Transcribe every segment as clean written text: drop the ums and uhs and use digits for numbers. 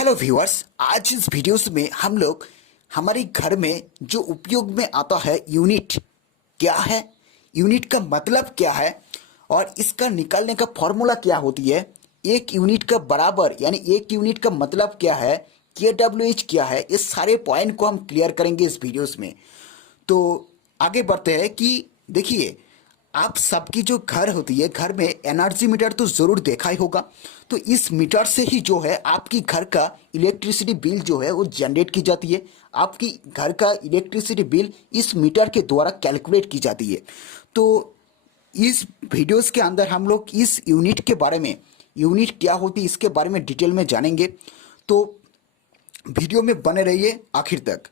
Hello viewers, आज इस videos में हम लोग हमारे घर में जो उपयोग में आता है यूनिट क्या है, यूनिट का मतलब क्या है और इसका निकालने का फॉर्मूला क्या होती है, एक यूनिट का बराबर यानी एक यूनिट का मतलब क्या है, KWH क्या है, इस सारे पॉइंट को हम क्लियर करेंगे इस वीडियोस में। तो आगे बढ़ते हैं कि देखिए, आप सबकी जो घर होती है, घर में एनर्जी मीटर तो ज़रूर देखा ही होगा। तो इस मीटर से ही जो है आपकी घर का इलेक्ट्रिसिटी बिल जो है वो जनरेट की जाती है। आपकी घर का इलेक्ट्रिसिटी बिल इस मीटर के द्वारा कैलकुलेट की जाती है। तो इस वीडियोस के अंदर हम लोग इस यूनिट के बारे में, यूनिट क्या होती है इसके बारे में डिटेल में जानेंगे। तो वीडियो में बने रहिए आखिर तक।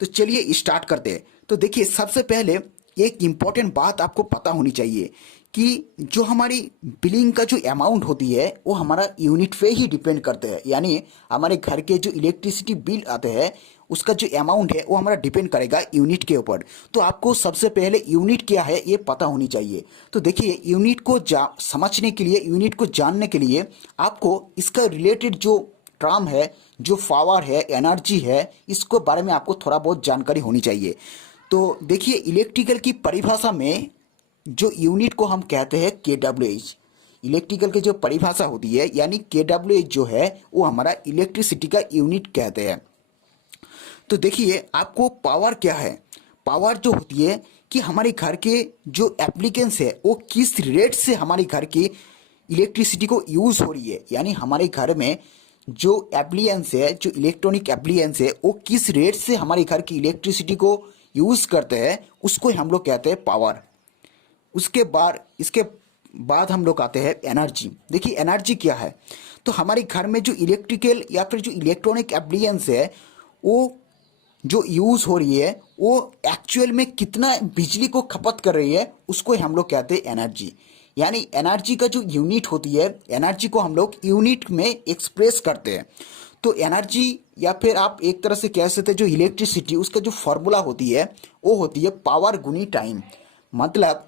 तो चलिए स्टार्ट करते हैं। तो देखिए, सबसे पहले एक इम्पॉर्टेंट बात आपको पता होनी चाहिए कि जो हमारी बिलिंग का जो अमाउंट होती है वो हमारा यूनिट पे ही डिपेंड करते हैं। यानी हमारे घर के जो इलेक्ट्रिसिटी बिल आते हैं उसका जो अमाउंट है वो हमारा डिपेंड करेगा यूनिट के ऊपर। तो आपको सबसे पहले यूनिट क्या है ये पता होनी चाहिए। तो देखिए, यूनिट को समझने के लिए, यूनिट को जानने के लिए आपको इसका रिलेटेड जो टर्म है, जो पावर है, एनर्जी है, इसको बारे में आपको थोड़ा बहुत जानकारी होनी चाहिए। तो देखिए, इलेक्ट्रिकल की परिभाषा में जो यूनिट को हम कहते हैं KWH, इलेक्ट्रिकल की जो परिभाषा होती है यानी KWH जो है वो हमारा इलेक्ट्रिसिटी का यूनिट कहते हैं। तो देखिए, आपको पावर क्या है, पावर जो होती है कि हमारे घर के जो एप्लीकेंस है वो किस रेट से हमारे घर की इलेक्ट्रिसिटी को यूज़ हो रही है। यानी हमारे घर में जो एप्लियंस है, जो इलेक्ट्रॉनिक एप्लियंस है, वो किस रेट से हमारे घर की इलेक्ट्रिसिटी को यूज़ करते हैं, उसको हम लोग कहते हैं पावर। इसके बाद हम लोग आते हैं एनर्जी। देखिए, एनर्जी क्या है, तो हमारे घर में जो इलेक्ट्रिकल या फिर जो इलेक्ट्रॉनिक एप्लियंस है वो जो यूज़ हो रही है वो एक्चुअल में कितना बिजली को खपत कर रही है उसको हम लोग कहते हैं एनर्जी। यानी एनर्जी का जो यूनिट होती है, एनर्जी को हम लोग यूनिट में एक्सप्रेस करते हैं। तो एनर्जी या फिर आप एक तरह से कह सकते हैं जो इलेक्ट्रिसिटी, उसका जो फॉर्मूला होती है वो होती है पावर गुनी टाइम। मतलब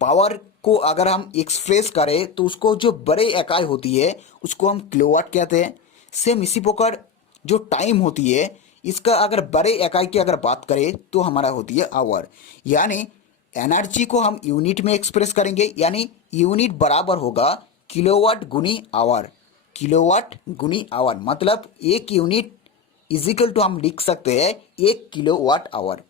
पावर को अगर हम एक्सप्रेस करें तो उसको जो बड़े इकाई होती है उसको हम किलोवाट कहते हैं। सेम इसी प्रकार जो टाइम होती है इसका अगर बड़े इकाई की अगर बात करें तो हमारा होती है आवर। यानी एनर्जी को हम यूनिट में एक्सप्रेस करेंगे, यानी यूनिट बराबर होगा किलोवाट गुनी आवर। किलोवाट गुनी आवर मतलब एक यूनिट इजिकल टू हम लिख सकते हैं 1 किलोवाट आवर।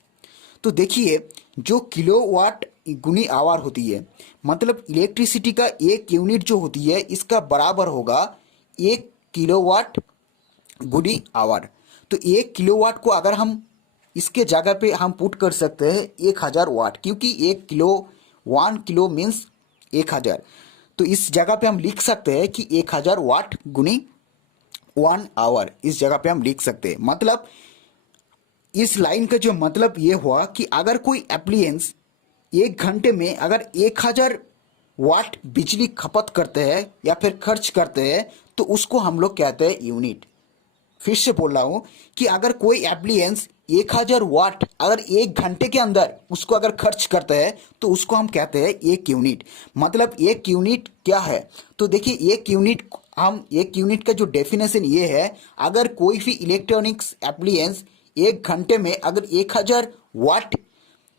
तो देखिए, जो किलोवाट गुनी आवर होती है मतलब इलेक्ट्रिसिटी का एक यूनिट जो होती है इसका बराबर होगा 1 किलोवाट गुनी आवर। तो 1 किलोवाट को अगर हम इसके जगह पे हम पुट कर सकते हैं 1000 वाट, क्योंकि 1 किलो मीन्स 1000। तो इस जगह पे हम लिख सकते हैं कि 1000 वाट गुनी 1 आवर, इस जगह पे हम लिख सकते हैं। मतलब इस लाइन का जो मतलब ये हुआ कि अगर कोई एप्लियंस 1 घंटे में अगर 1000 वाट बिजली खपत करते हैं या फिर खर्च करते हैं तो उसको हम लोग कहते हैं यूनिट। फिर से बोल रहा हूं कि अगर कोई एप्लियंस 1000 वाट अगर 1 घंटे के अंदर उसको अगर खर्च करते हैं तो उसको हम कहते हैं 1 यूनिट। मतलब 1 यूनिट क्या है, तो देखिए एक यूनिट का जो डेफिनेशन ये है, अगर कोई भी इलेक्ट्रॉनिक्स एप्लियंस 1 घंटे में अगर 1000 वाट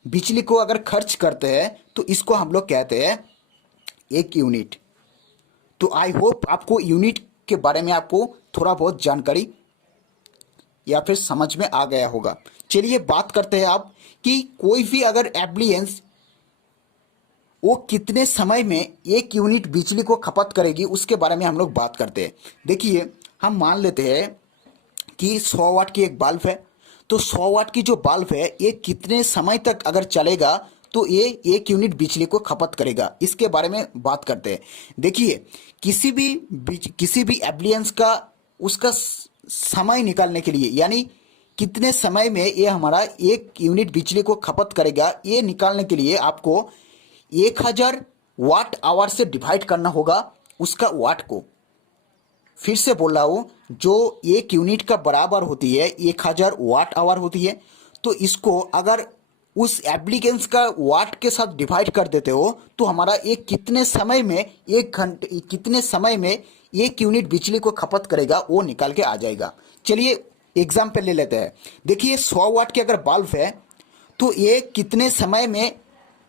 बिजली को अगर खर्च करते हैं तो इसको हम लोग कहते हैं 1 यूनिट। तो आई होप आपको यूनिट के बारे में आपको थोड़ा बहुत जानकारी या फिर समझ में आ गया होगा। चलिए बात करते हैं आप कि कोई भी अगर एप्लियंस वो कितने समय में 1 यूनिट बिजली को खपत करेगी उसके बारे में हम लोग बात करते हैं। देखिए, हम मान लेते हैं कि 100 वाट की एक बल्ब है। तो 100 वाट की जो बल्ब है ये कितने समय तक अगर चलेगा तो ये 1 यूनिट बिजली को खपत करेगा, इसके बारे में बात करते हैं। देखिए, किसी भी एप्लियंस का उसका समय निकालने के लिए, यानी कितने समय में ये हमारा 1 यूनिट बिजली को खपत करेगा, ये निकालने के लिए आपको 1000 वाट आवर से डिवाइड करना होगा उसका वाट को। फिर से बोल रहा हूँ, जो 1 यूनिट का बराबर होती है 1000 वाट आवर होती है। तो इसको अगर उस एप्लीकेंस का वाट के साथ डिवाइड कर देते हो तो हमारा एक कितने समय में 1 घंटे कितने समय में एक यूनिट बिजली को खपत करेगा वो निकाल के आ जाएगा। चलिए एग्जाम्पल ले लेते हैं। देखिए 100 वाट की अगर बल्ब है तो ये कितने समय में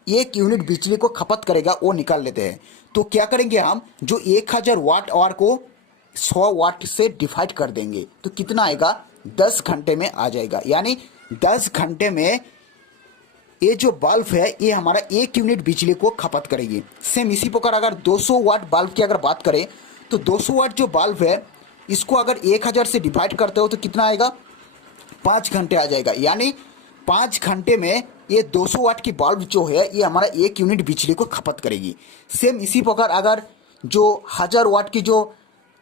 एक यूनिट बिजली को खपत करेगा वो निकाल लेते हैं। तो क्या करेंगे हम, जो 1000 वाट आवर को 100 वाट से डिवाइड कर देंगे तो कितना आएगा, 10 घंटे में आ जाएगा। यानी 10 घंटे में ये जो बल्ब है ये हमारा एक यूनिट बिजली को खपत करेगी। सेम इसी प्रकार अगर 200 वाट बल्ब की अगर बात करें तो 200 वाट जो बल्ब है इसको अगर 1000 से डिवाइड करते हो तो कितना आएगा, 5 घंटे आ जाएगा। यानी 5 घंटे में ये 200 वाट की बल्ब जो है ये हमारा एक यूनिट बिजली को खपत करेगी। सेम इसी प्रकार अगर जो 1000 वाट की जो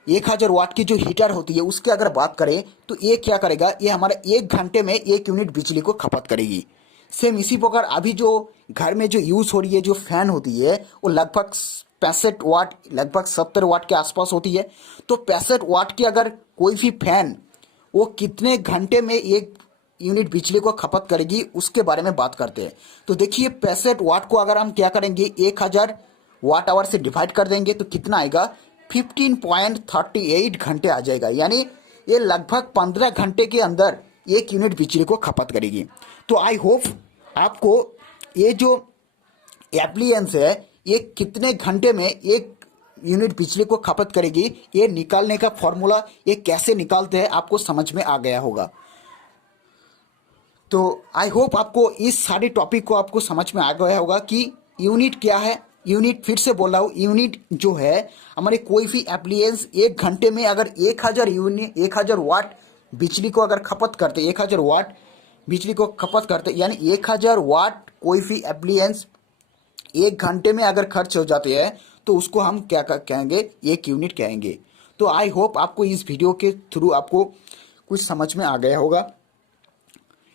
1000 वाट की जो हीटर होती है उसकी अगर बात करें तो ये क्या करेगा, ये हमारा 1 घंटे में 1 यूनिट बिजली को खपत करेगी। सेम इसी प्रकार अभी जो घर में जो यूज़ हो रही है जो फैन होती है वो लगभग 65 वाट लगभग 70 वाट के आसपास होती है। तो 65 वाट की अगर कोई भी फैन वो कितने घंटे में एक यूनिट बिजली को खपत करेगी उसके बारे में बात करते हैं। तो देखिए 65 वाट को अगर हम क्या करेंगे 1000 वाट आवर से डिवाइड कर देंगे तो कितना आएगा, 15.38 घंटे आ जाएगा। यानी ये लगभग 15 घंटे के अंदर एक यूनिट बिजली को खपत करेगी। तो आई होप आपको ये जो एप्लियंस है ये कितने घंटे में एक यूनिट बिजली को खपत करेगी ये निकालने का फॉर्मूला ये कैसे निकालते हैं आपको समझ में आ गया होगा। तो आई होप आपको इस सारे टॉपिक को आपको समझ में आ गया होगा कि यूनिट क्या है। यूनिट फिर से बोल रहा हूँ, यूनिट जो है हमारे कोई भी एप्लियंस एक घंटे में अगर 1000 वाट बिजली को अगर खपत करते 1000 वाट बिजली को खपत करते यानी 1000 वाट कोई भी एप्लियंस एक घंटे में अगर खर्च हो जाते हैं तो उसको हम क्या कहेंगे, एक यूनिट कहेंगे। तो आई होप आपको इस वीडियो के थ्रू आपको कुछ समझ में आ गया होगा,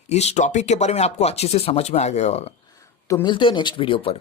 इस टॉपिक के बारे में आपको अच्छे से समझ में आ गया होगा। तो मिलते हैं नेक्स्ट वीडियो पर।